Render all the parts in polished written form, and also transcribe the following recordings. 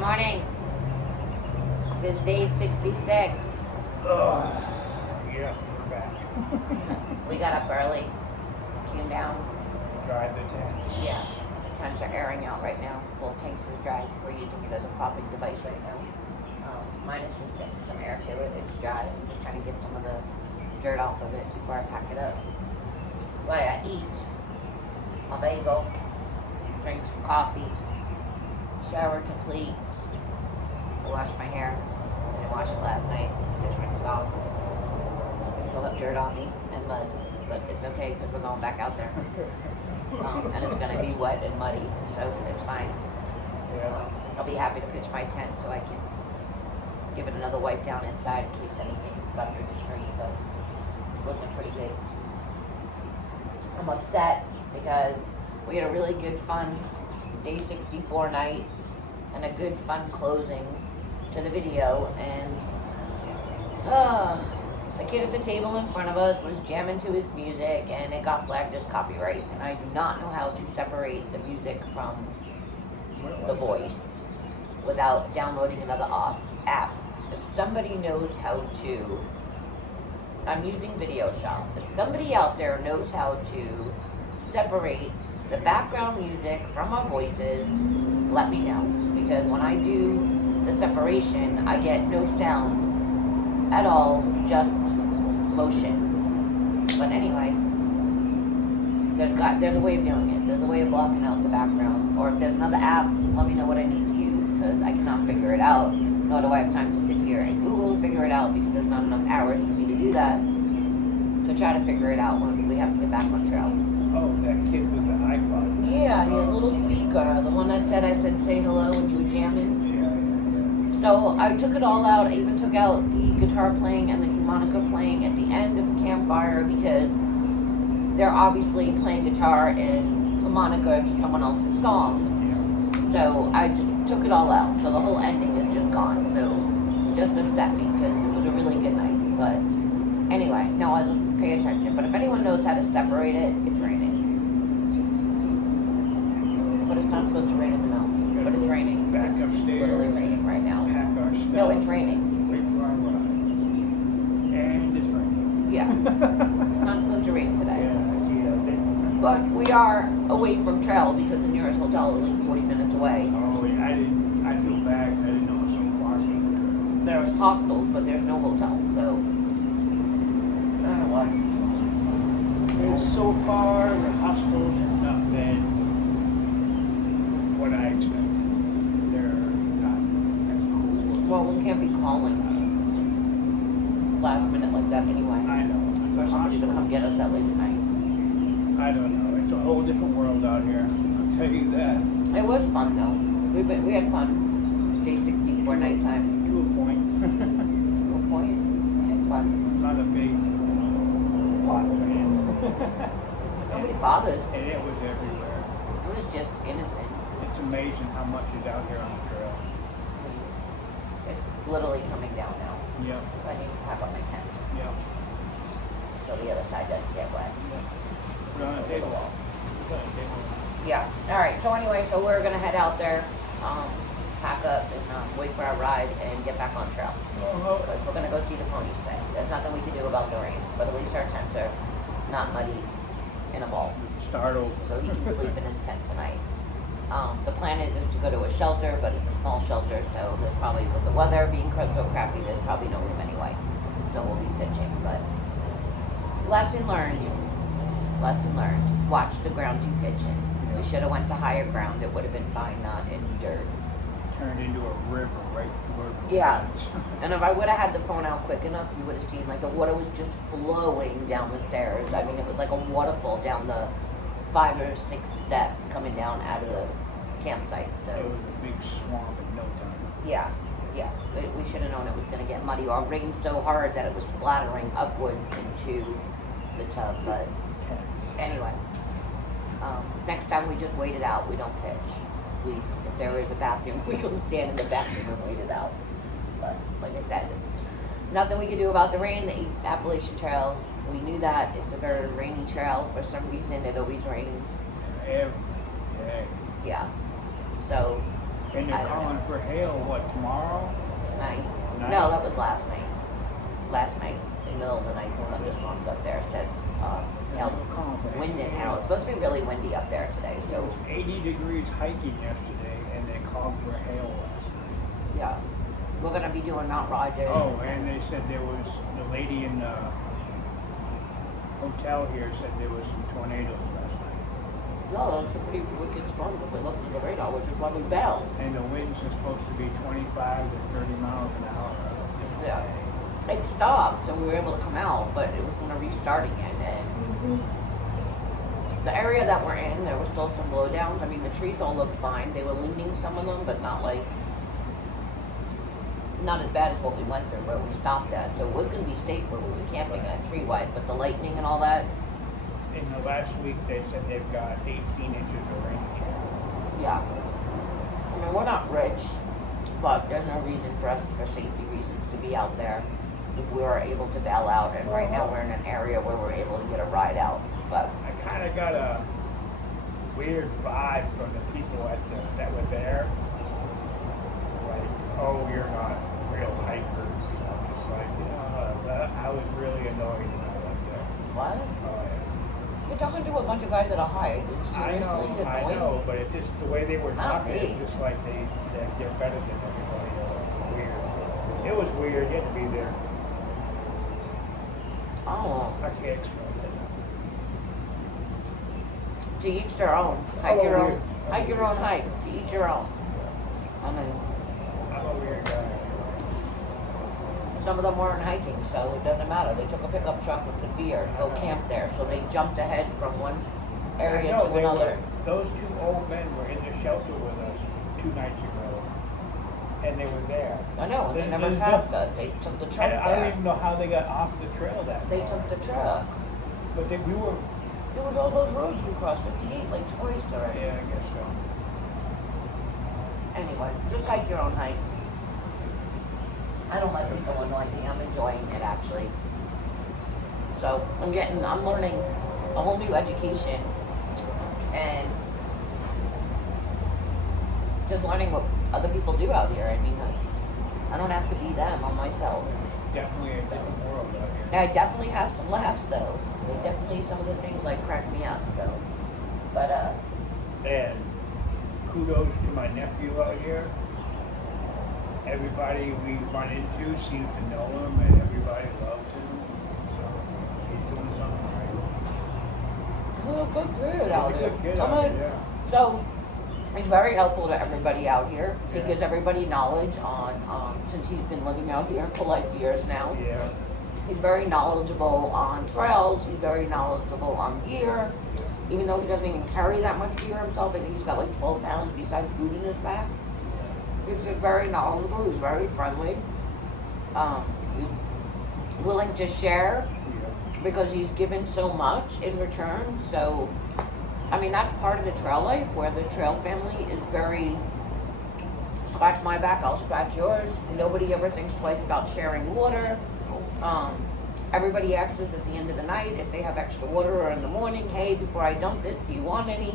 Good morning. It is day 66. Yeah, we're back. We got up early, came down. Dried the tents. Yeah, the tents are airing out right now. Well, tanks is dry. We're using it as a propping device right now. Mine is just getting some air to it. It's dry. I'm just trying to get some of the dirt off of it before I pack it up. But I eat my bagel, drink some coffee, shower complete. I washed my hair. I didn't wash it last night. Just rinsed off. I still have dirt on me and mud, but it's okay because we're going back out there. And it's going to be wet and muddy, so it's fine. Yeah. I'll be happy to pitch my tent so I can give it another wipe down inside in case anything got through the screen, but it's looking pretty good. I'm upset because we had a really good fun day 64 night and a good fun closing to the video, and the kid at the table in front of us was jamming to his music and it got flagged as copyright, and I do not know how to separate the music from the voice without downloading another app. If somebody knows how to, I'm using Video Shop. If somebody out there knows how to separate the background music from our voices, let me know. Because when I do the separation, I get no sound at all, just motion. But anyway, there's a way of doing it. There's a way of blocking out the background. Or if there's another app, let me know what I need to use, because I cannot figure it out. Nor do I have time to sit here and Google to figure it out, because there's not enough hours for me to do that, to try to figure it out when we have to get back on trail. Oh, that kid with the iPod. Yeah, he has a little speaker. The one that said, I said say hello when you were jamming. Yeah. So I took it all out. I even took out the guitar playing and the harmonica playing at the end of the campfire, because they're obviously playing guitar and harmonica to someone else's song. So I just took it all out. So the whole ending is just gone. So it just upset me because it was a really good night. But anyway, no, I'll just pay attention. But if anyone knows how to separate it, it's raining. But it's not supposed to rain in the mountains. But it's raining. Back It's upstairs. literally raining right now. Pack our stuff. No, it's raining. Wait for our ride. And it's raining. Yeah. It's not supposed to rain today. Yeah, I see it out there. But we are away from trail because the nearest hotel is like 40 minutes away. Oh, I feel bad. I didn't know it was so far from There's hostels, but there's no hotels, so I don't know what. It's so far, the hostels have not been what I expected. They're not as cool. Well, we can't be calling last minute like that anyway. I know. For somebody to come get us at late at night. I don't know. It's a whole different world out here. I'll tell you that. It was fun though. We had fun. Day 64 nighttime. To a point. To a point. We had fun. I'm not a big pot fan. Nobody bothered. And it was everywhere. It was just innocent. It's amazing how much is out here on the trail. It's literally coming down now. Yep. I need to pack up my tent Yep. so the other side doesn't get wet. We're on a table. We're on a table. Yeah. All right. So anyway, so we're gonna head out there, pack up, and wait for our ride and get back on trail. Because we're gonna go see the ponies today. There's nothing we can do about the rain, but at least our tents are not muddy in a ball, Start over. so he can sleep in his tent tonight. The plan is to go to a shelter, but it's a small shelter, so there's probably, with the weather being so crappy, there's probably no room anyway. So we'll be pitching, but lesson learned. Lesson learned. Watch the ground you pitch in. We should have went to higher ground. It would have been fine, not in dirt. Turned into a river right where the Yeah. fence. And if I would have had the phone out quick enough, you would have seen like the water was just flowing down the stairs. I mean, it was like a waterfall down the 5 or 6 steps coming down out of the campsite. So It was a big swamp in no time. yeah. We should have known it was going to get muddy or rain so hard that it was splattering upwards into the tub. But anyway, next time we just wait it out. We don't pitch. If there is a bathroom, we go stand in the bathroom and wait it out. But like I said, nothing we can do about the rain. The Appalachian Trail, we knew that. It's a very rainy trail. For some reason, it always rains. Every day. Yeah. So And they're calling for hail, what, tomorrow? Tonight. Tonight? No, that was last night. Last night, in the middle of the night, thunderstorms up there said hail, They're calling for wind and hail. It's supposed to be really windy up there today, It so was 80 degrees hiking yesterday, and they called for hail last night. yeah. We're gonna be doing Mount Rogers. Oh, and they said there was, the lady in the hotel here said there was some tornadoes last night. No, those are pretty wicked storms if we look at the radar, which is why we bailed. And the winds are supposed to be 25 to 30 miles an hour. Yeah. It stopped, so we were able to come out, but it was gonna restart again. And the area that we're in, there were still some blowdowns. I mean, the trees all looked fine. They were leaning, some of them, but not as bad as what we went through where we stopped at. So it was going to be safe where we were camping at tree-wise, but the lightning and all that. In the last week, they said they've got 18 inches of rain here. Yeah. I mean, we're not rich, but there's no reason for us, for safety reasons, to be out there if we were able to bail out. And right now we're in an area where we're able to get a ride out. But I kind of got a weird vibe from the people that were there. Like, oh, you're not real hikers. I'm just like, I was really annoyed when I went there. what? Oh, You're talking to a bunch of guys at a hike. Seriously? I know, but it's just the way they were Not talking, me. it's just like they're better than everybody else. Weird. It was weird. You had to be there. Oh, I can't explain it. to each their own. Hike your own. Hike your own hike. To each your own. I mean, I'm a weird guy. some of them weren't hiking, so it doesn't matter. They took a pickup truck with some beer to go camp there, so they jumped ahead from one area to another. Those two old men were in the shelter with us 2 nights ago, and they were there. I know, and they never There's passed no- us. They took the truck I don't there. even know how they got off the trail that They far. took the truck. But we were, There were all those roads we crossed, 58, like twice already. yeah, I guess so. Anyway, just hike your own hike. I don't like it going hiking. I'm enjoying it actually. So I'm learning a whole new education and just learning what other people do out here. I mean, I don't have to be them. I'm myself. Definitely a different world out here. And I definitely have some laughs though. Definitely some of the things like crack me up. So, but And kudos to my nephew out here. Everybody we run into seems to know him, and everybody loves him. So he's doing something right. oh, good kid out He's a there. good kid I'm out like- here, So he's very helpful to everybody out here. He Yeah. gives everybody knowledge on, since he's been living out here for like years now. yeah. Yeah. He's very knowledgeable on trails. He's very knowledgeable on gear. Even though he doesn't even carry that much gear himself, I think he's got like 12 pounds besides food in his back. He's very knowledgeable. He's very friendly. He's willing to share because he's given so much in return. So, I mean, that's part of the trail life where the trail family is very scratch my back, I'll scratch yours. Nobody ever thinks twice about sharing water. Everybody asks us at the end of the night if they have extra water or in the morning, hey, before I dump this, do you want any?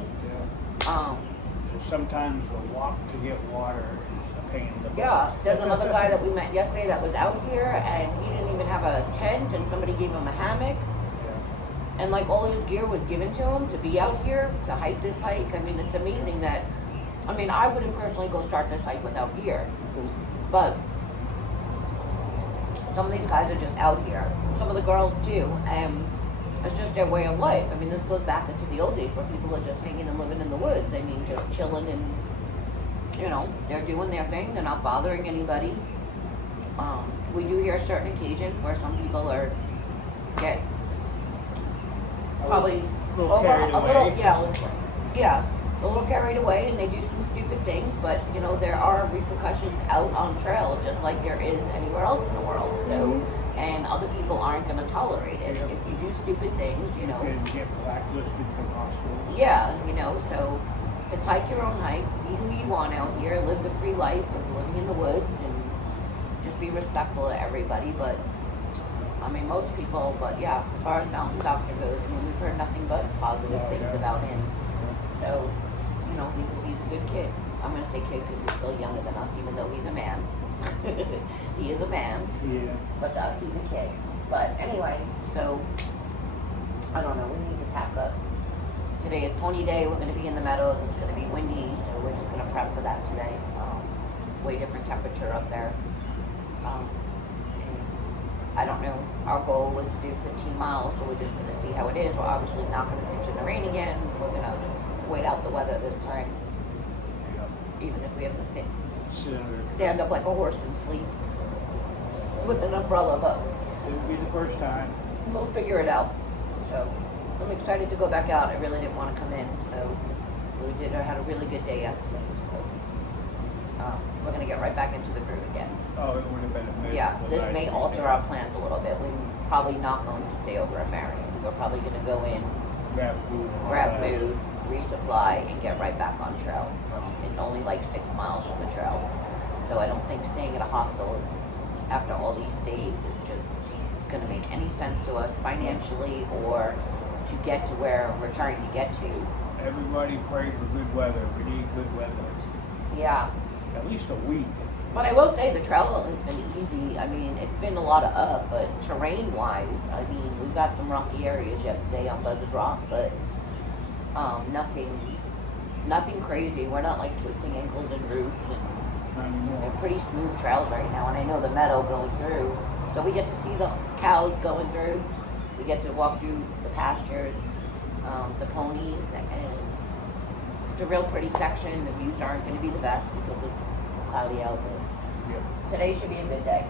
So sometimes the walk to get water is a pain in the butt. Yeah, there's another guy that we met yesterday that was out here and he didn't even have a tent and somebody gave him a hammock. Yeah. And like all his gear was given to him to be out here, to hike this hike. I mean, it's amazing that, I mean, I wouldn't personally go start this hike without gear. But some of these guys are just out here. Some of the girls too. And it's just their way of life. I mean, this goes back into the old days where people are just hanging and living in the woods. I mean, just chilling and, you know, they're doing their thing. They're not bothering anybody. We do hear certain occasions where some people get probably A little carried away. a little carried away and they do some stupid things, but you know, there are repercussions out on trail just like there is anywhere else in the world. So, and other people aren't going to tolerate it. If you do stupid things, you know. And get blacklisted from hospitals. Yeah, you know, so it's hike your own hike, be who you want out here, live the free life of living in the woods and just be respectful to everybody. But I mean, most people, but yeah, as far as Mountain Doctor goes, I mean, we've heard nothing but positive things about him. So, you know, he's a good kid. I'm going to say kid because he's still younger than us, even though he's a man. He is a man. Yeah. But to us, he's a kid. But anyway, so, I don't know, we need to pack up. Today is pony day, we're going to be in the meadows, it's going to be windy, so we're just going to prep for that today. Way different temperature up there. And I don't know, our goal was to do 15 miles, so we're just going to see how it is. We're obviously not going to pitch in the rain again, we're going to wait out the weather this time. Even if we have to stand up like a horse and sleep with an umbrella, but It'll be the first time. we'll figure it out. So I'm excited to go back out. I really didn't want to come in, so I had a really good day yesterday. So we're gonna get right back into the groove again. Oh, it would have been a miserable Yeah, this night. may alter our plans a little bit. We're probably not going to stay over at Marion. We're probably gonna go in, Grab food. grab food, resupply, and get right back on trail. It's only like 6 miles from the trail, so I don't think staying at a hostel after all these days is just gonna make any sense to us financially or to get to where we're trying to get to. Everybody prays for good weather. We need good weather. Yeah, At least a week. but I will say the trail has been easy. I mean, it's been a lot of up, but terrain-wise, I mean, we got some rocky areas yesterday on Buzzard Rock, but nothing crazy. We're not like twisting ankles and roots, and Not anymore. they're pretty smooth trails right now. And I know the meadow going through, so we get to see the cows going through. We get to walk through the pastures, the ponies, and it's a real pretty section. The views aren't going to be the best because it's cloudy out, but Yep. today should be a good day.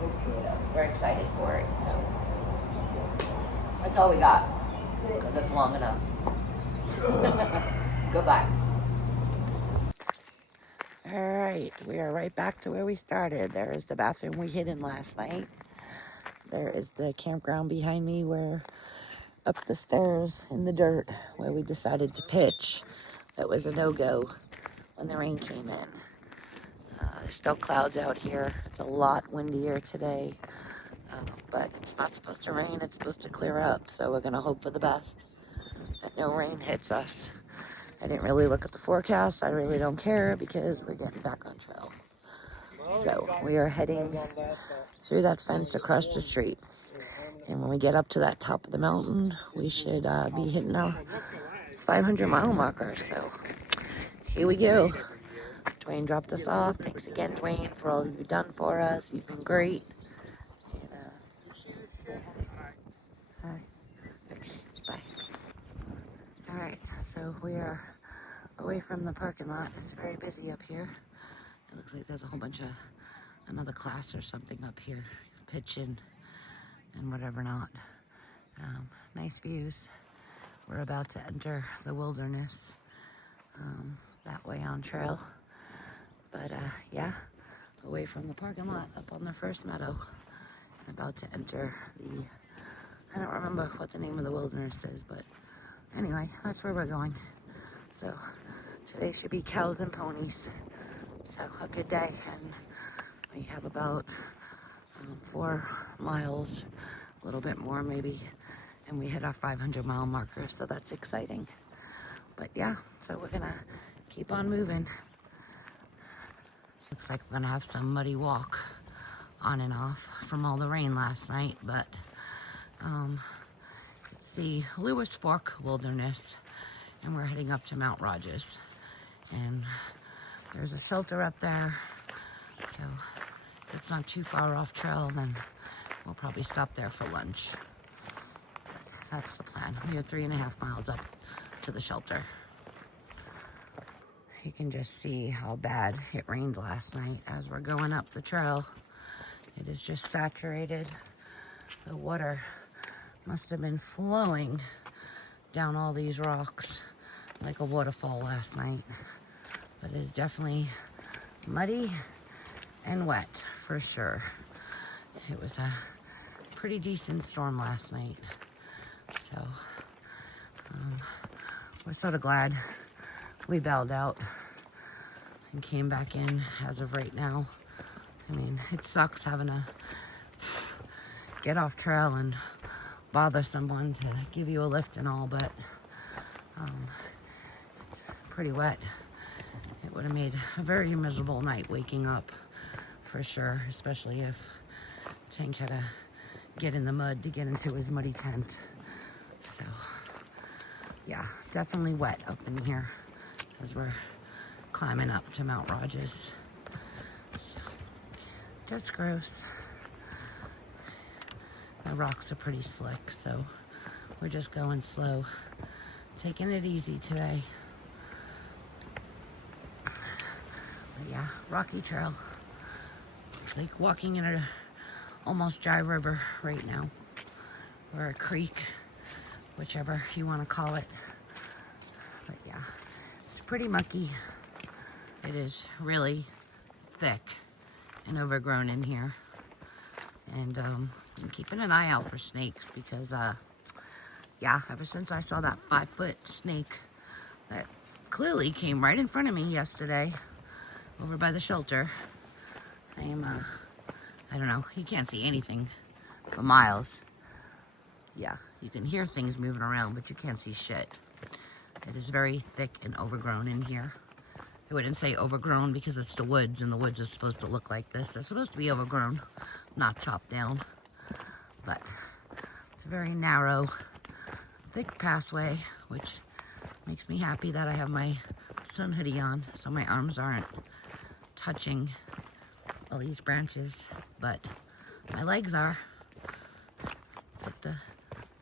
Hope so. So we're excited for it. So that's all we got because it's long enough. Goodbye. All right, we are right back to where we started. There is the bathroom we hid in last night. There is the campground behind me where up the stairs in the dirt where we decided to pitch. That was a no-go when the rain came in. There's still clouds out here. It's a lot windier today, but it's not supposed to rain. It's supposed to clear up, so we're going to hope for the best that no rain hits us. I didn't really look at the forecast. I really don't care because we're getting back on trail. So we are heading through that fence across the street. And when we get up to that top of the mountain, we should be hitting our 500-mile marker. So here we go. Dwayne dropped us off. Thanks again, Dwayne, for all you've done for us. You've been great. Hi. Okay, bye. All right, so we are away from the parking lot. It's very busy up here. It looks like there's a whole bunch of another class or something up here, pitching and whatever not. Nice views. We're about to enter the wilderness that way on trail. But yeah, away from the parking lot up on the first meadow and about to enter the, I don't remember what the name of the wilderness is, but anyway, that's where we're going. So today should be cows and ponies. So a good day, and we have about 4 miles, a little bit more maybe, and we hit our 500-mile marker, so that's exciting. But yeah, so we're gonna keep on moving. Looks like we're gonna have some muddy walk on and off from all the rain last night, but it's the Lewis Fork Wilderness, and we're heading up to Mount Rogers. And there's a shelter up there, so if it's not too far off trail, then we'll probably stop there for lunch. So that's the plan. We have 3.5 miles up to the shelter. You can just see how bad it rained last night as we're going up the trail. It is just saturated. The water must have been flowing down all these rocks like a waterfall last night. But it is definitely muddy and wet for sure. It was a pretty decent storm last night. So we're sort of glad we bailed out and came back in as of right now. I mean, it sucks having to get off trail and bother someone to give you a lift and all, but it's pretty wet. It It would have made a very miserable night waking up, for sure, especially if Tank had to get in the mud to get into his muddy tent. So, yeah, definitely wet up in here as we're climbing up to Mount Rogers. So, just gross. The rocks are pretty slick, so we're just going slow, taking it easy today. But yeah, rocky trail. It's like walking in a almost dry river right now, or a creek, whichever you want to call it. But yeah, it's pretty mucky. It is really thick and overgrown in here. And I'm keeping an eye out for snakes because, yeah, ever since I saw that 5-foot snake that clearly came right in front of me yesterday over by the shelter, I am, I don't know, you can't see anything for miles. Yeah, you can hear things moving around, but you can't see shit. It is very thick and overgrown in here. I wouldn't say overgrown because it's the woods, and the woods is supposed to look like this. They're supposed to be overgrown, not chopped down. But it's a very narrow, thick passway, which makes me happy that I have my sun hoodie on, so my arms aren't touching all these branches, but my legs are. It's like the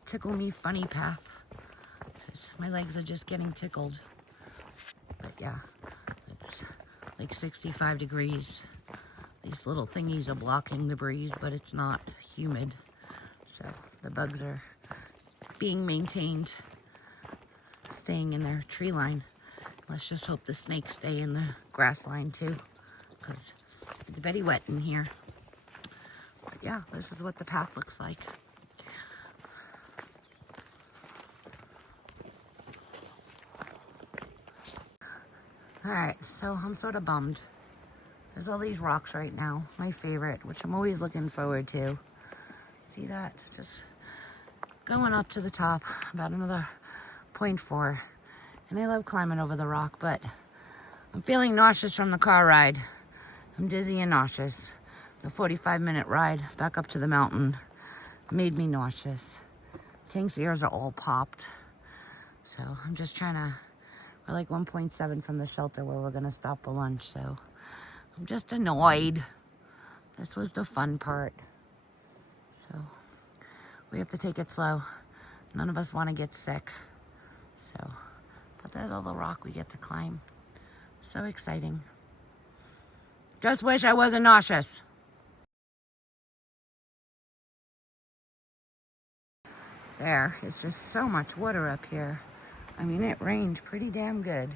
tickle me funny path, because my legs are just getting tickled. But yeah, it's like 65 degrees. These little thingies are blocking the breeze, but it's not humid. So the bugs are being maintained, staying in their tree line. Let's just hope the snakes stay in the grass line too, because it's very wet in here. But yeah, this is what the path looks like. Alright, so I'm sort of bummed. There's all these rocks right now, my favorite, which I'm always looking forward to. See that? Just going up to the top, about another 0.4. And I love climbing over the rock, but I'm feeling nauseous from the car ride. I'm dizzy and nauseous. The 45-minute ride back up to the mountain made me nauseous. Tank's ears are all popped. So I'm just trying to, we're like 1.7 from the shelter where we're gonna stop for lunch, so I'm just annoyed. This was the fun part. So we have to take it slow. None of us want to get sick. So, but that little rock we get to climb. So exciting. Just wish I wasn't nauseous. There is just so much water up here. I mean, it rained pretty damn good.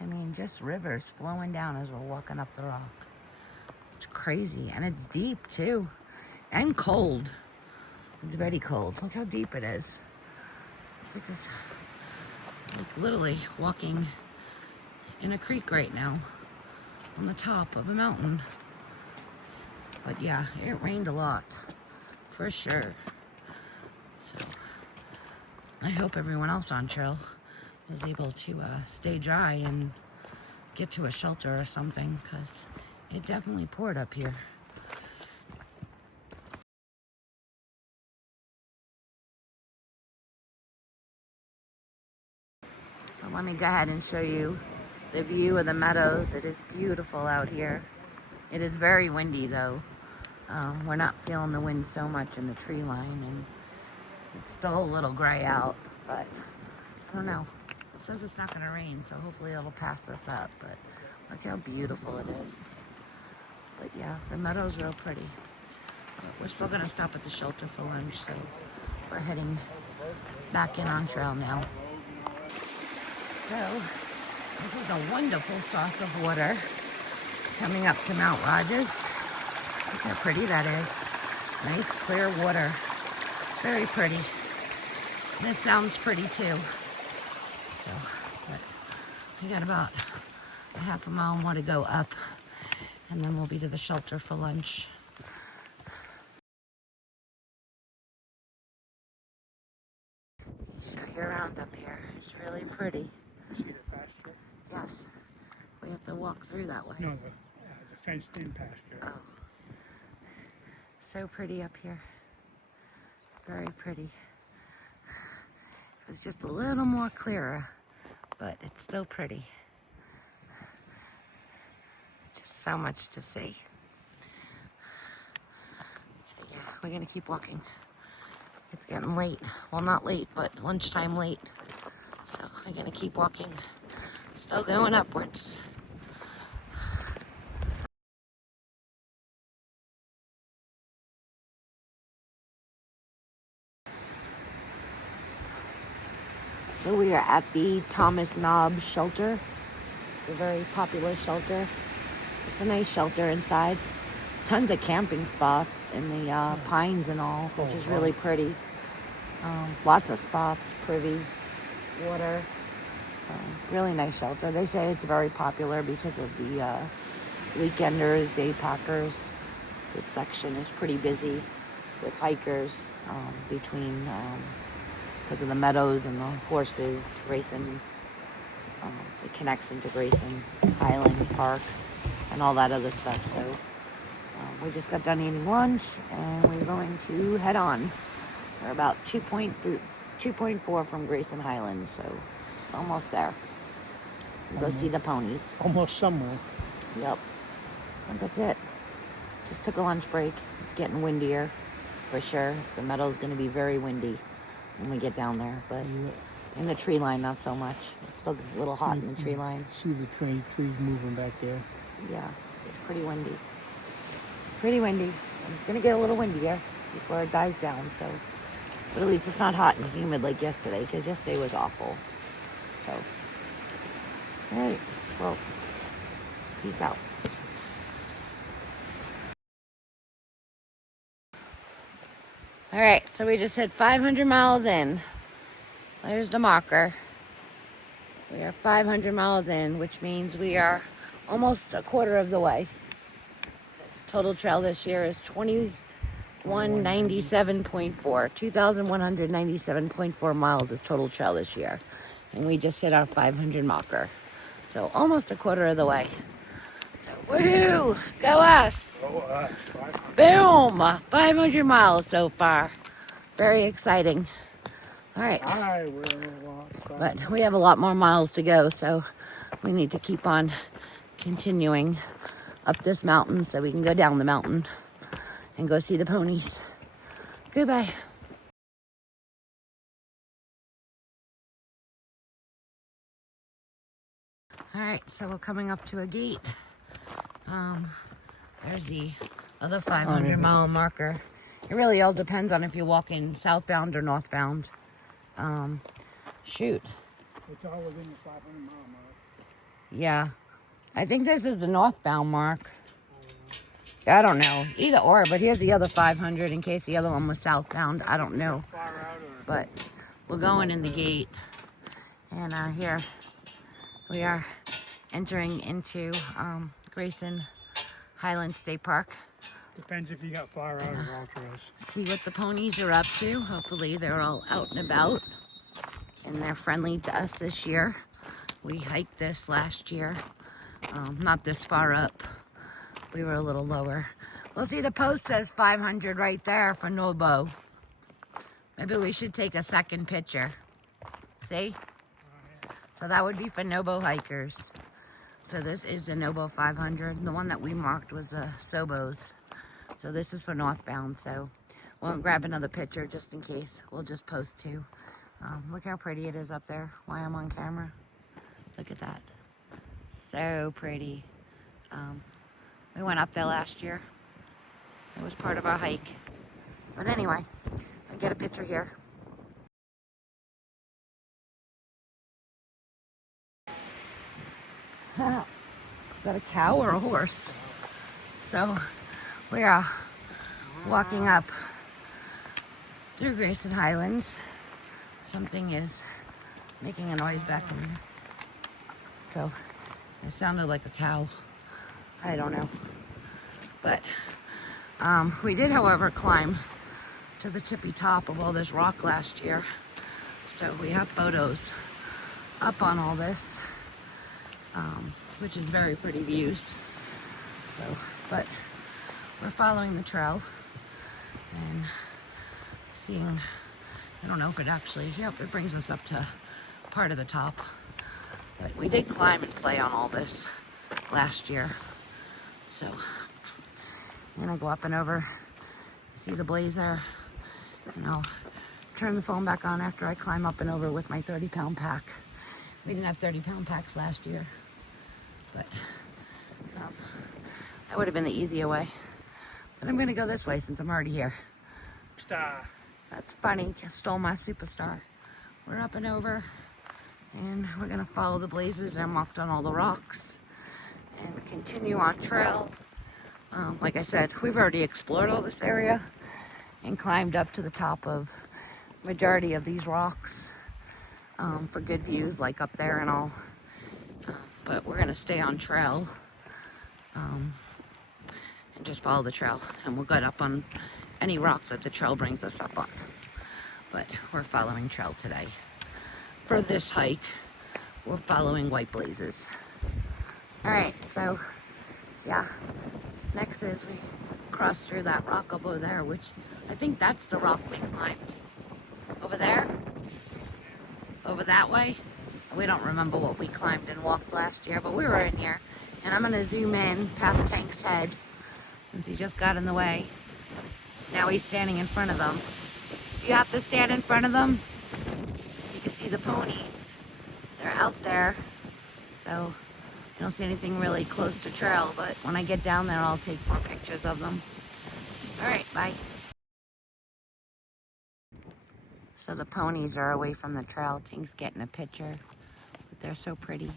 I mean, just rivers flowing down as we're walking up the rock. It's crazy, and it's deep too, and cold. It's very cold. Look how deep it is. It's like this, like literally walking in a creek right now on the top of a mountain. But yeah, it rained a lot for sure. So I hope everyone else on trail is able to stay dry and get to a shelter or something, because it definitely poured up here. So let me go ahead and show you the view of the meadows. It is beautiful out here. It is very windy though. We're not feeling the wind so much in the tree line, and it's still a little gray out, but I don't know. It says it's not gonna rain, so hopefully it'll pass us up, but look how beautiful it is. But yeah, the meadow's real pretty. But we're still gonna stop at the shelter for lunch, so we're heading back in on trail now. So, this is a wonderful source of water coming up to Mount Rogers. Look how pretty that is. Nice clear water. Very pretty. This sounds pretty too. So, but we got about a half a mile more to go up, and then we'll be to the shelter for lunch. Show you around up here. It's really pretty. See the pasture? Yes. We We have to walk through that way. No, the fenced-in pasture. Oh. So pretty up here. Very pretty. It was just a little more clearer, but it's still pretty. Just so much to see. So yeah, we're gonna keep walking. It's getting late. Well, not late, but lunchtime late. So we're gonna keep walking. Still going upwards. So we are at the Thomas Knob shelter. It's a very popular shelter. It's a nice shelter inside. Tons of camping spots in the pines and all, which is really pretty. Lots of spots, privy, water. Really nice shelter. They say it's very popular because of the weekenders, day packers. This section is pretty busy with hikers between because of the meadows and the horses racing. It connects into Grayson Highlands Park and all that other stuff. So we just got done eating lunch and we're going to head on. We're about 2.4 from Grayson Highlands, so almost there. Go see the ponies. Almost somewhere. Yep. And that's it. Just took a lunch break. It's getting windier for sure. The meadow's going to be very windy when we get down there, but in the tree line, not so much. It's still a little hot in the tree line. See the trees moving back there. Yeah, it's pretty windy. Pretty windy. And it's going to get a little windier before it dies down, so. But at least it's not hot and humid like yesterday, because yesterday was awful. So, all right. Well, peace out. All right, so we just hit 500 miles in. There's the marker. We are 500 miles in, which means we are almost a quarter of the way. This total trail this year is 2197.4. 2,197.4 miles is total trail this year. And we just hit our 500 marker. So almost a quarter of the way. So woohoo! Go us! Go us. Boom! 500 miles so far. Very exciting. All right. I will walk. But we have a lot more miles to go, so we need to keep on continuing up this mountain so we can go down the mountain and go see the ponies. Goodbye. All right, so we're coming up to a gate. There's the other 500-mile marker. It really all depends on if you're walking southbound or northbound. Shoot. It's all within the 500-mile mark. Yeah. I think this is the northbound mark. I don't know. Either or, but here's the other 500 in case the other one was southbound. I don't know. But we're going in the gate. And here we are entering into Grayson Highlands State Park. Depends if you got far out or ultras. See what the ponies are up to. Hopefully they're all out and about. And they're friendly to us this year. We hiked this last year. Not this far up. We were a little lower. Well, see, the post says 500 right there for Nobo. Maybe we should take a second picture. See? So that would be for Nobo hikers. So this is the Nobo 500. The one that we marked was the Sobos. So this is for northbound. So we'll grab another picture just in case. We'll just post two. Look how pretty it is up there while I'm on camera. Look at that. So pretty. We went up there last year. It was part of our hike. But anyway, I get a picture here. Is that a cow or a horse? So we are walking up through Grayson Highlands. Something is making a noise back in there. So it sounded like a cow. I don't know. But we did, however, climb to the tippy top of all this rock last year. So we have photos up on all this. which is very pretty views. So, but we're following the trail and seeing, I don't know if it actually, yep, it brings us up to part of the top. But we did climb and play on all this last year. So I'm gonna go up and over, see the blaze there, and I'll turn the phone back on after I climb up and over with my 30-pound pack. We didn't have 30-pound packs last year, but that would have been the easier way. But I'm gonna go this way since I'm already here. Star. That's funny, just stole my superstar. We're up and over, and we're gonna follow the blazes. I marked on all the rocks and continue on trail. Like I said, we've already explored all this area and climbed up to the top of majority of these rocks for good views, like up there and all. But we're gonna stay on trail and just follow the trail, and we'll get up on any rock that the trail brings us up on. But we're following trail today. For this hike, we're following white blazes. All right, so yeah, next is we cross through that rock over there, which I think that's the rock we climbed. Over there? Over that way? We don't remember what we climbed and walked last year, but we were in here. And I'm gonna zoom in past Tank's head since he just got in the way. Now he's standing in front of them. You have to stand in front of them. You can see the ponies. They're out there. So I don't see anything really close to trail, but when I get down there, I'll take more pictures of them. All right, bye. So the ponies are away from the trail. Tink's getting a picture, but they're so pretty.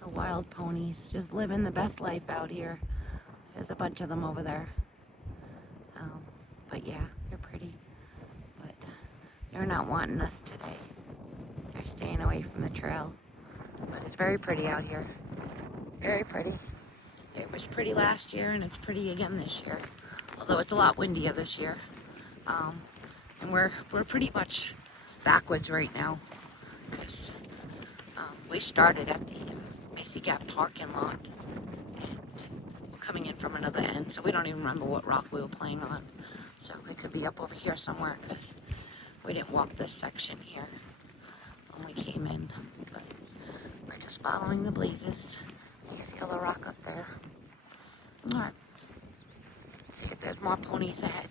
The wild ponies just living the best life out here. There's a bunch of them over there. But yeah, they're pretty. But they're not wanting us today. They're staying away from the trail. But it's very pretty out here. Very pretty. It was pretty last year, and it's pretty again this year. Although it's a lot windier this year. And we're pretty much backwards right now, because we started at the Macy Gap parking lot, and we're coming in from another end, so we don't even remember what rock we were playing on. So it could be up over here somewhere, because we didn't walk this section here when we came in. But we're just following the blazes. You see all the rock up there. All right. See if there's more ponies ahead.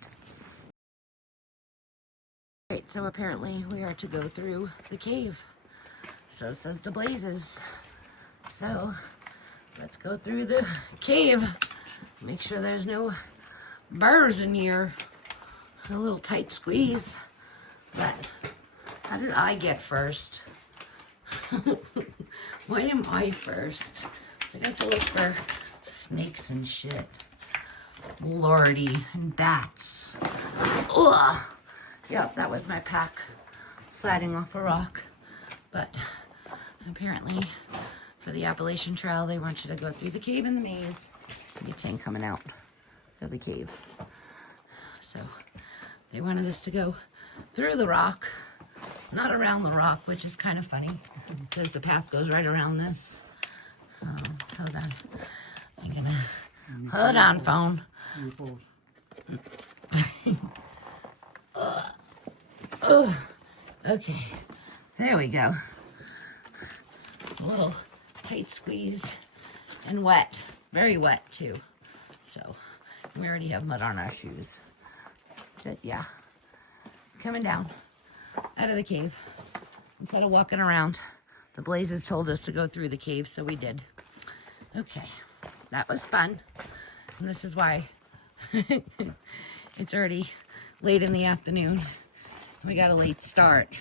Right, so apparently we are to go through the cave. So says the blazes. So let's go through the cave. Make sure there's no burrs in here. A little tight squeeze. But how did I get first? Why am I first? So I have to look for snakes and shit. Lordy, and bats. Ugh. Yep, that was my pack sliding off a rock. But apparently for the Appalachian Trail, they want you to go through the cave and the maze. You get Tank coming out of the cave. So they wanted us to go through the rock, not around the rock, which is kind of funny because the path goes right around this. Hold on. I'm gonna, hold on, phone. Okay, there we go. It's a little tight squeeze and wet, very wet too. So we already have mud on our shoes. But yeah, coming down out of the cave. Instead of walking around, the blazes told us to go through the cave, so we did. Okay, that was fun. And this is why it's already late in the afternoon. We got a late start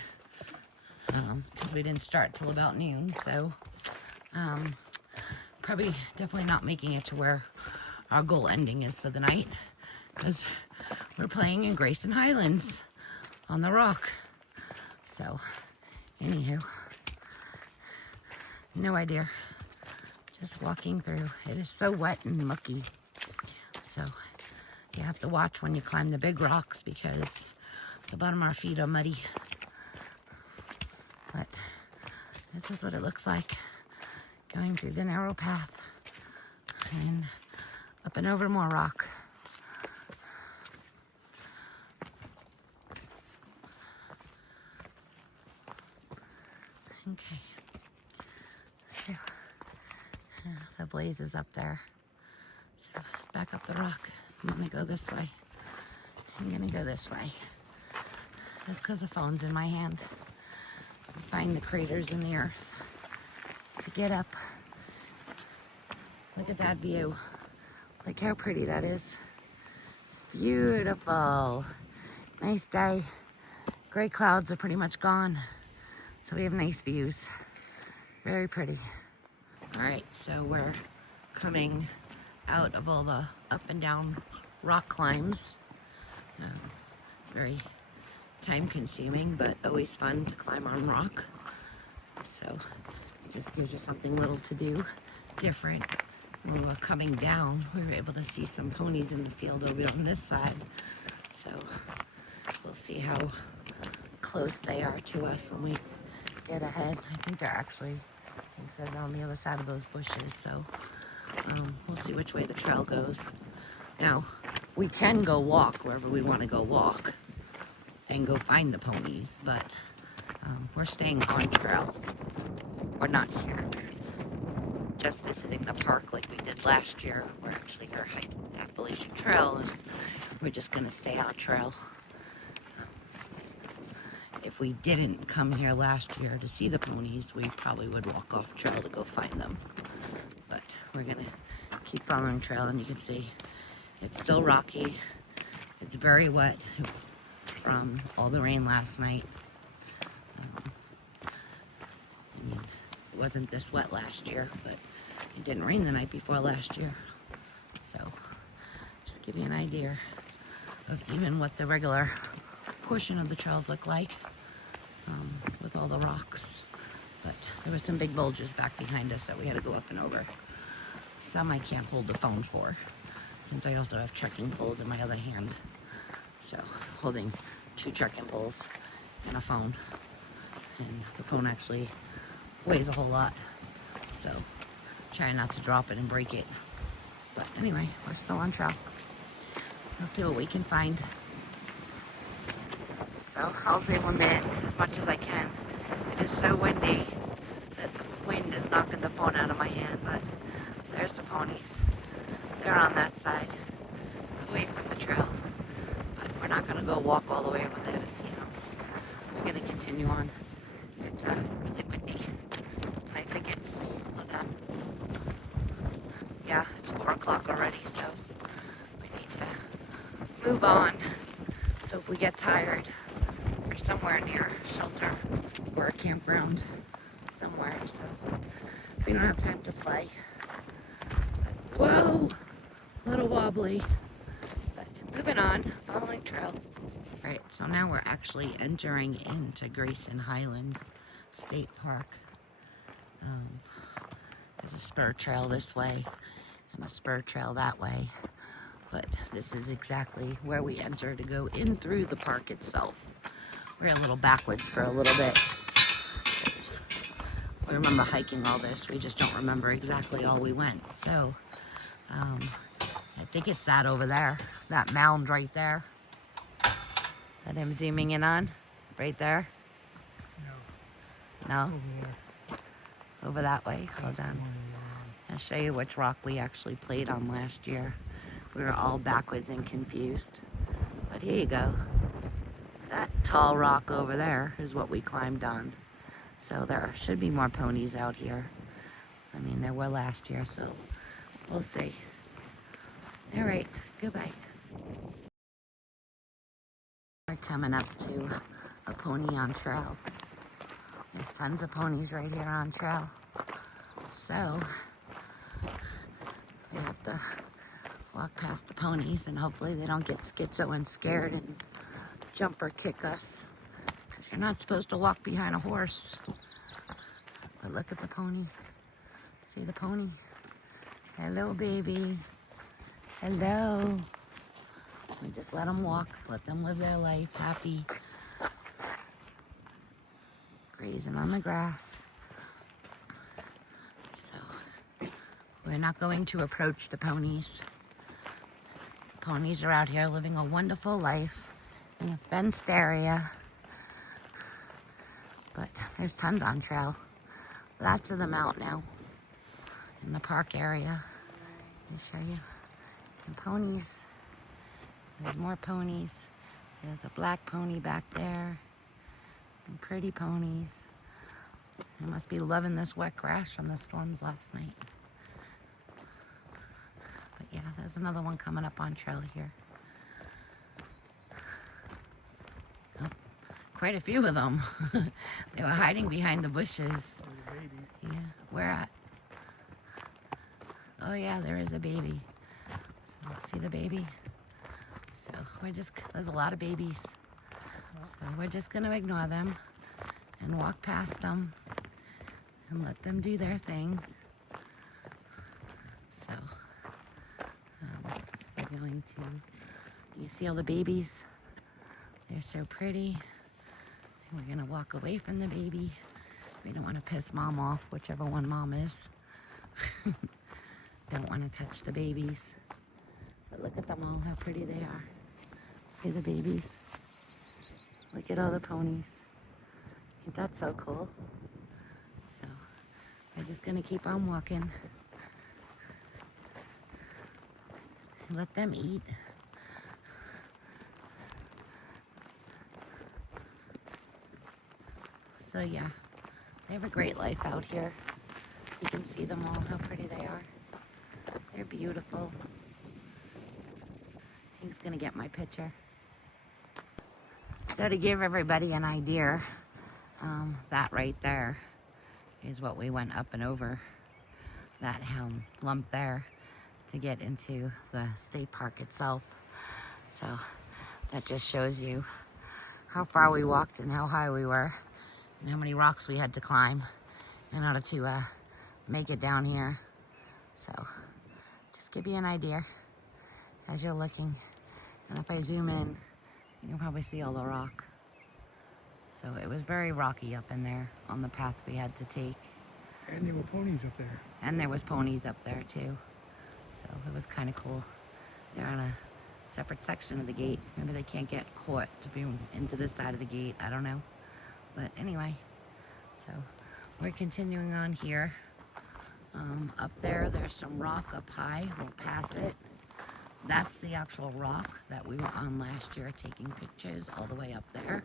because we didn't start till about noon. So probably definitely not making it to where our goal ending is for the night, because we're playing in Grayson Highlands on the rock. So anywho, no idea. Just walking through. It is so wet and mucky. So you have to watch when you climb the big rocks because the bottom of our feet are muddy. But this is what it looks like. going through the narrow path and up and over more rock. Okay, so the blaze is up there. So back up the rock. I'm gonna go this way. I'm gonna go this way. Just because the phone's in my hand. Find the craters in the earth to get up. Look at that view. Look how pretty that is. Beautiful. Nice day. Gray clouds are pretty much gone. So we have nice views. Very pretty. All right, so we're coming out of all the up and down rock climbs. Very time consuming, but always fun to climb on rock. So it just gives you something little to do, different. When we were coming down, we were able to see some ponies in the field over on this side. So we'll see how close they are to us when we get ahead. I think they're actually, I think it says on the other side of those bushes. So we'll see which way the trail goes. Now, we can go walk wherever we want to go walk and go find the ponies, but we're staying on trail. We're not here just visiting the park like we did last year. We're actually here hiking the Appalachian Trail, and we're just going to stay on trail. If we didn't come here last year to see the ponies, we probably would walk off trail to go find them. But we're going to keep following trail, and you can see it's still rocky. It's very wet from all the rain last night. I mean, it wasn't this wet last year, but it didn't rain the night before last year. So just give you an idea of even what the regular portion of the trails look like with all the rocks. But there were some big bulges back behind us that we had to go up and over. Some I can't hold the phone for, since I also have trekking poles in my other hand. So holding 2 trekking poles and a phone. And the phone actually weighs a whole lot. So trying not to drop it and break it. But anyway, we're still on trail. We'll see what we can find. So I'll zoom a bit as much as I can. It is so windy that the wind is knocking the phone out of my hand, but there's the ponies. They're on that side, away from the trail. But we're not gonna go walk all the way over there to see them. We're gonna continue on. It's really windy. And I think it's, yeah, it's 4 o'clock already, so we need to move on. So if we get tired, we're somewhere near a shelter or a campground somewhere, so we don't have time to play. But, whoa, a little wobbly, but moving on, following trail. All right, so now we're actually entering into Grayson Highland State Park. There's a spur trail this way and a spur trail that way, but this is exactly where we enter to go in through the park itself. We're a little backwards for a little bit. We remember hiking all this, we just don't remember exactly all we went. So I think it's that over there, that mound right there that I'm zooming in on, right there. No? Over that way? Hold on. I'll show you which rock we actually played on last year. We were all backwards and confused. But here you go. That tall rock over there is what we climbed on. So there should be more ponies out here. I mean, there were last year, so we'll see. All right, goodbye. We're coming up to a pony on trail. There's tons of ponies right here on trail. So we have to walk past the ponies and hopefully they don't get schizo and scared and jump or kick us. Because you're not supposed to walk behind a horse. But look at the pony. See the pony? Hello, baby. Hello. We just let them walk, let them live their life happy. Grazing on the grass. So We're not going to approach the ponies. The ponies are out here living a wonderful life in a fenced area. But there's tons on trail. Lots of them out now in the park area. Let me show you. And ponies. There's more ponies. There's a black pony back there. And pretty ponies. They must be loving this wet grass from the storms last night. But yeah, there's another one coming up on trail here. Oh, quite a few of them. They were hiding behind the bushes. Yeah, where at? Oh yeah, there is a baby. So see the baby? So there's a lot of babies. So we're just gonna ignore them and walk past them and let them do their thing. So we're going to, you see all the babies? They're so pretty. And we're gonna walk away from the baby. We don't want to piss mom off, whichever one mom is. Don't want to touch the babies. But look at them all, how pretty they are. See the babies? Look at all the ponies. Ain't that so cool? So we're just gonna keep on walking. Let them eat. So yeah, they have a great life out here. You can see them all, how pretty they are. They're beautiful. Tink's gonna get my picture. So to give everybody an idea, that right there is what we went up and over, that lump there, to get into the state park itself. So that just shows you how far we walked and how high we were and how many rocks we had to climb in order to make it down here. So just give you an idea as you're looking. And if I zoom in, you can probably see all the rock. So it was very rocky up in there on the path we had to take. And there were ponies up there. And there was ponies up there too. So it was kind of cool. They're on a separate section of the gate. Maybe they can't get caught to be into this side of the gate. I don't know. But anyway, so we're continuing on here. Up there, there's some rock up high. We'll pass it. That's the actual rock that we were on last year taking pictures all the way up there.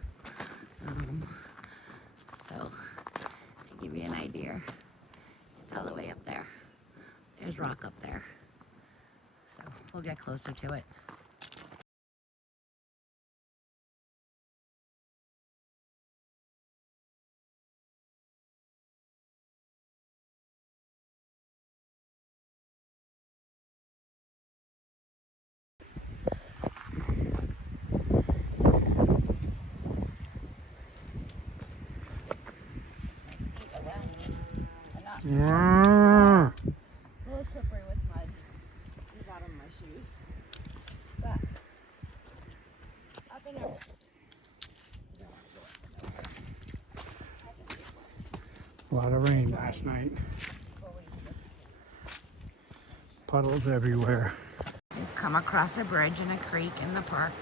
So to give you an idea, it's all the way up there. There's rock up there. So we'll get closer to it. Yeah. It's a little slippery with mud. Get out of my shoes. But up and over. A lot of rain last night. Puddles everywhere. We've come across a bridge and a creek in the park.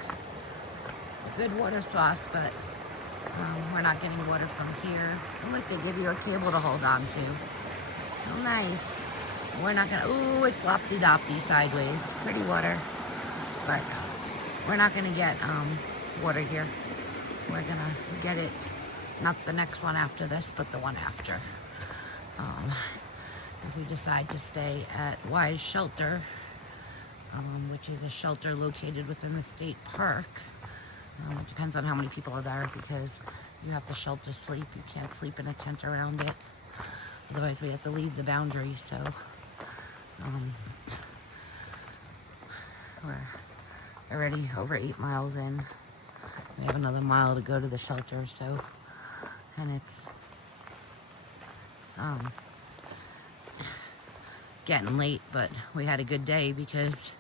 Good water source, but we're not getting water from here. I like to give you a cable to hold on to. Oh, nice. We're not gonna, ooh, it's lopty-dopty sideways. Pretty water. But we're not gonna get water here. We're gonna get it, not the next one after this, but the one after. If we decide to stay at Wise Shelter, which is a shelter located within the state park. It depends on how many people are there because you have to shelter sleep. You can't sleep in a tent around it. Otherwise, we have to leave the boundary. So we're already over 8 miles in. We have another mile to go to the shelter. So, and it's getting late, but we had a good day because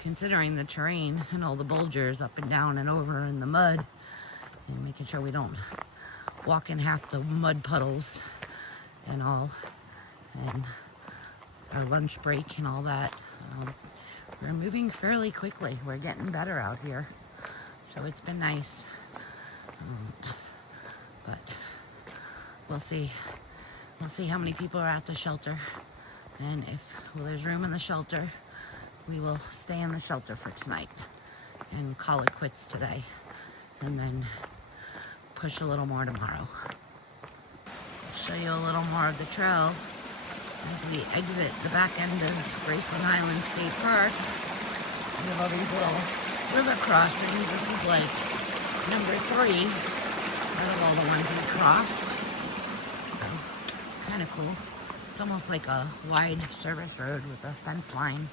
considering the terrain and all the boulders up and down and over in the mud and making sure we don't walk in half the mud puddles and all, and our lunch break and all that. We're moving fairly quickly. We're getting better out here, so it's been nice. But we'll see. We'll see how many people are at the shelter, and if there's room in the shelter, we will stay in the shelter for tonight and call it quits today, and then push a little more tomorrow. I'll show you a little more of the trail as we exit the back end of Graceland Highlands State Park. We have all these little river crossings. This is like number 3 out of all the ones we crossed. So, kind of cool. It's almost like a wide service road with a fence line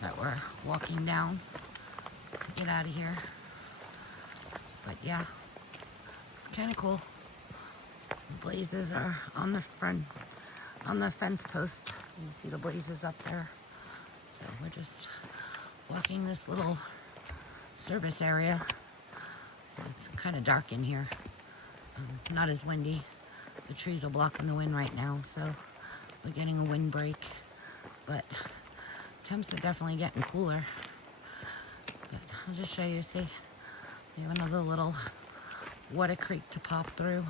that we're walking down to get out of here. But yeah, it's kind of cool. The blazes are on the front, on the fence post. You see the blazes up there. So we're just walking this little service area. It's kind of dark in here. Not as windy. The trees are blocking the wind right now, so we're getting a wind break. But temps are definitely getting cooler. But I'll just show you, see, we have another little water creek to pop through.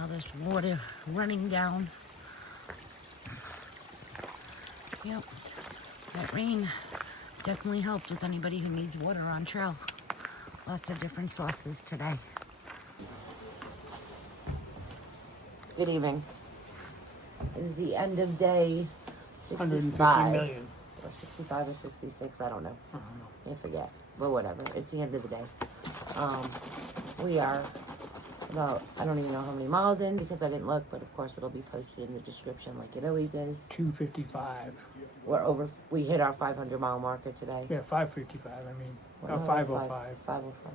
All this water running down. So, yep, that rain definitely helped with anybody who needs water on trail. Lots of different sources today. Good evening. It is the end of day 65. 150 million. Or 65 or 66, I don't know. I don't know. I forget. But whatever. It's the end of the day. We are about, I don't even know how many miles in because I didn't look, but of course it'll be posted in the description like it always is. 255. We hit our 500 mile marker today. Yeah, 555. I mean, We're not at 505. 505.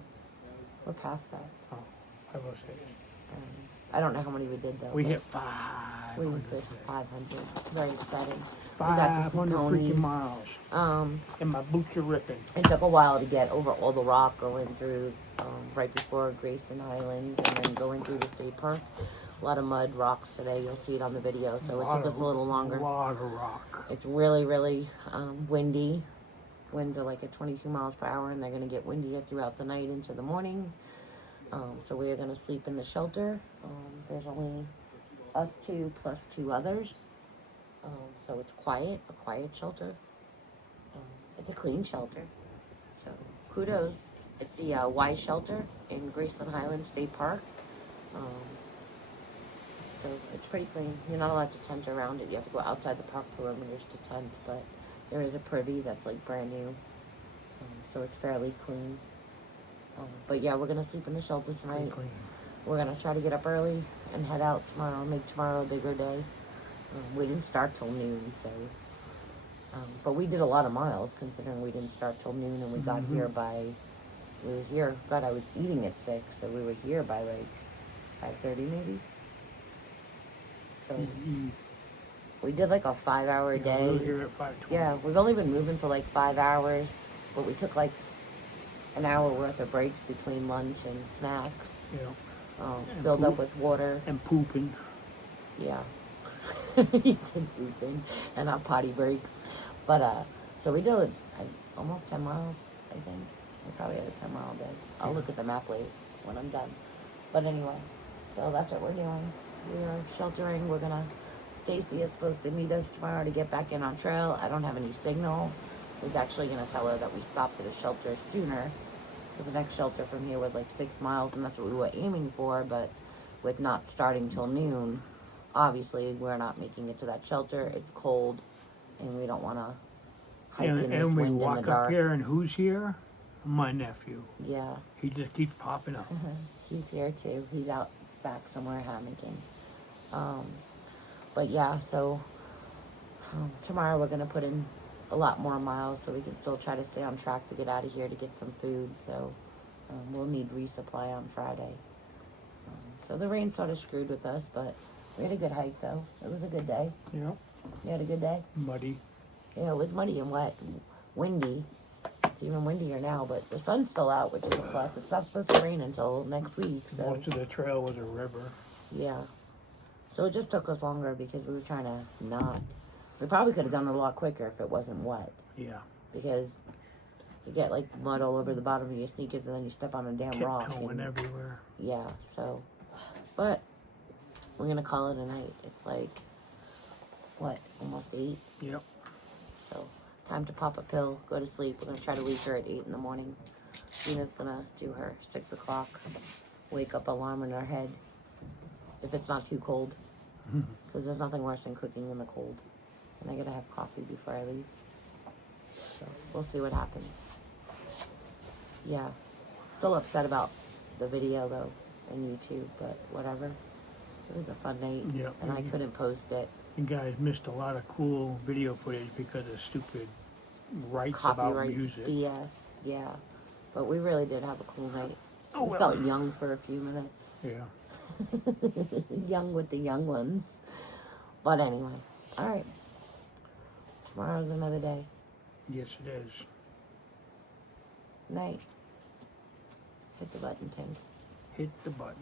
We're past that. Oh, 506. I don't know how many we did though. We but hit 500. We hit 500. Very exciting. We 500 got to see freaking ponies. miles. And my boots are ripping. It took a while to get over all the rock going through right before Graceland Highlands and then going through the state park. A lot of mud, rocks today. You'll see it on the video, so it took us a little longer. A lot of rock. It's really, really windy. Winds are like at 22 miles per hour, and they're going to get windier throughout the night into the morning. So we are going to sleep in the shelter. There's only us 2 plus 2 others. So it's quiet, a quiet shelter. It's a clean shelter. So kudos. It's the Y shelter in Graceland Highlands State Park. So it's pretty clean. You're not allowed to tent around it. You have to go outside the park perimeters to tent, but there is a privy that's like brand new. So it's fairly clean. But yeah, we're gonna sleep in the shelter tonight. Clean. We're gonna try to get up early and head out tomorrow. Make tomorrow a bigger day. We didn't start till noon, so. But we did a lot of miles considering we didn't start till noon, and we got here by. We were here. God, I was eating at 6, so we were here by like 5:30 maybe. So we did like a 5-hour day. We were here at 5:20. Yeah, we've only been moving for like 5 hours, but we took like an hour worth of breaks between lunch and snacks. Yeah. Filled up with water. And pooping. Yeah. He said pooping and our potty breaks. But so we did almost 10 miles, I think. We probably had a 10-mile day. I'll look at the map later when I'm done. But anyway, so that's what we're doing. We are sheltering. We're gonna. Stacy is supposed to meet us tomorrow to get back in on trail. I don't have any signal. I was actually gonna tell her that we stopped at a shelter sooner, because the next shelter from here was like 6 miles, and that's what we were aiming for. But with not starting till noon, obviously we're not making it to that shelter. It's cold, and we don't want to hike in this and we wind in the walk dark. up here, and who's here? My nephew. Yeah. He just keeps popping up. He's here too. He's out back somewhere hammocking. But yeah, so tomorrow we're gonna put in a lot more miles so we can still try to stay on track to get out of here to get some food. So we'll need resupply on Friday. So the rain sort of screwed with us, but we had a good hike though. It was a good day. Yeah. You had a good day? Muddy. Yeah, it was muddy and wet, windy. It's even windier now, but the sun's still out, which is a plus. It's not supposed to rain until next week, so Most of the trail was a river. yeah. So it just took us longer because we were trying to not. We probably could have done it a lot quicker if it wasn't wet. Yeah. Because you get like mud all over the bottom of your sneakers and then you step on a damn rock. Tiptoeing And, everywhere. yeah, so. But we're going to call it a night. It's like, what, almost 8? Yep. So time to pop a pill, go to sleep. We're going to try to wake her at 8 in the morning. Gina's going to do her 6 o'clock wake up alarm in her head. If it's not too cold. Because there's nothing worse than cooking in the cold. And I got to have coffee before I leave. So we'll see what happens. Yeah. Still upset about the video though and YouTube, but whatever. It was a fun night. Yep. And I couldn't post it. You guys missed a lot of cool video footage because of stupid rights Copyright about music. BS. Yeah. But we really did have a cool night. Oh, we well. felt young for a few minutes. Yeah. Young with the young ones. But anyway. Alright. Tomorrow's another day. Yes, it is. Night. Hit the button, Tank. Hit the button.